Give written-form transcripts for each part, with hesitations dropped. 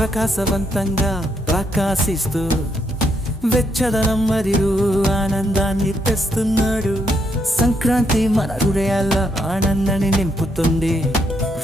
ప్రకాశవంతంగా ప్రకాశిస్తూ వెచ్చదనం మరియు ఆనందాన్ని తెస్తున్నాడు. సంక్రాంతి మన హృదయాల్లో ఆనందాన్ని నింపుతుంది.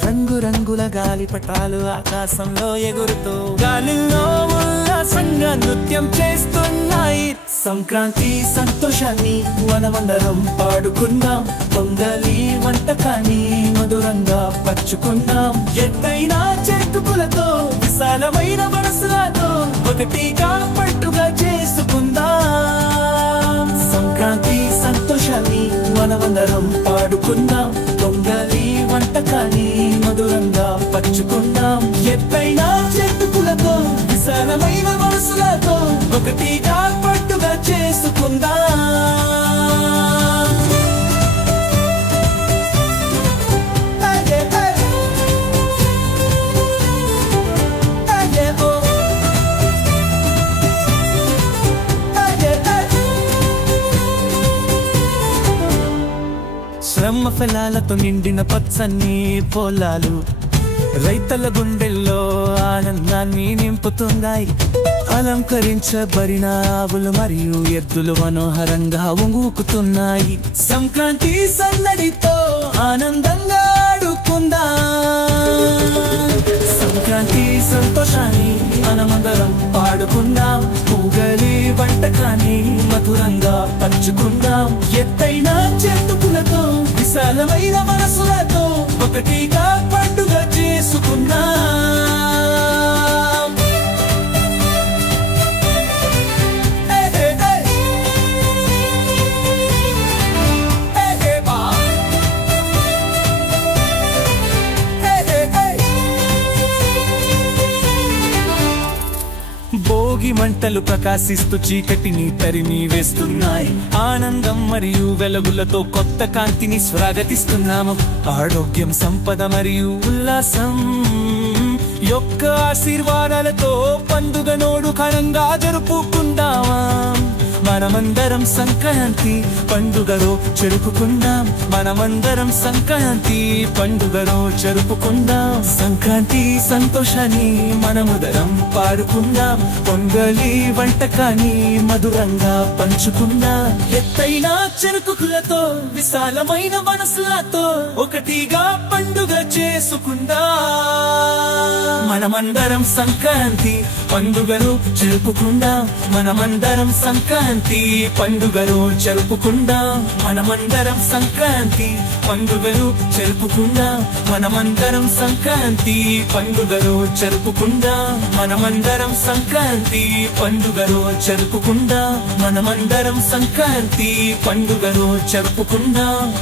రంగురంగుల గాలిపటాలు ఆకాశంలో ఎగురుతూ గాలిలో ఉల్లాసంగా నృత్యం చేస్తున్నాయి. సంక్రాంతి సంతోషాన్ని మనమందరం పాడుకుందాం. పొంగలి వంటకాన్ని మధురంగా పంచుకుందాం. ఎత్తైన చెట్టుకులతో విశాలమైన మనసులతో ఒకటిగా పట్టుగా చేసుకుందాం. సంక్రాంతి సంతోషాన్ని మనమందరం పాడుకుందాం. పొంగలి వంటకాన్ని మధురంగా పంచుకుందాం. ఎత్తైన చెట్టుకులతో విశాలమైన మనసులతో ఒకటిగా పట్టుగా చేసుకుందాం. శ్రమ ఫలాలతో నిండిన పచ్చని పొలాలు రైతుల గుండెల్లో ఆనందాన్ని నింపుతున్నాయి. అలంకరించబడిన ఆవులు మరియు ఎద్దులు మనోహరంగా ఊగుతున్నాయి. సంక్రాంతి సందడితో ఆనందంగా ఆడుకుందాం. సంక్రాంతి సంతోషాన్ని మనమందరం పాడుకుందాం. పొంగలి వంటకాన్ని మధురంగా పంచుకుందాం. ఎత్తైన చెట్టుకులతో విశాలమైన మనసులతో ఒకటిగా పండుగ చేసుకుందాం. భోగి మంటలు ప్రకాశిస్తూ చీకటిని తరిమి వేస్తున్నాయి. ఆనందం మరియు వెలుగులతో కొత్త కాంతిని స్వాగతిస్తున్నాము. ఆరోగ్యం, సంపద మరియు ఉల్లాసం యొక్క ఆశీర్వాదాలతో పండుగ నోడు ఘనంగా జరుపుకుందామా. మనమందరం సంక్రాంతి పండుగలో జరుపుకుందాం. మనమందరం సంక్రాంతి పండుగలో జరుపుకుందాం. సంక్రాంతి సంతోషాన్ని మనమందరం పాడుకుందాం. పొంగలి వంటకాన్ని మధురంగా పంచుకుందాం. ఎత్తైన చెరుకులతో విశాలమైన మనసులతో ఒకటిగా పండుగ చేసుకుందాం. మనమందరం సంక్రాంతి పండుగను జరుపుకుందాం. మనమందరం సంక్రాంతి పండుగను జరుపుకుందాం. మనమందరం సంక్రాంతి పండుగను జరుపుకుందాం. మనమందరం సంక్రాంతి పండుగను జరుపుకుందాం. మనమందరం సంక్రాంతి పండుగను జరుపుకుందాం. మనమందరం సంక్రాంతి పండుగను జరుపుకుందాం.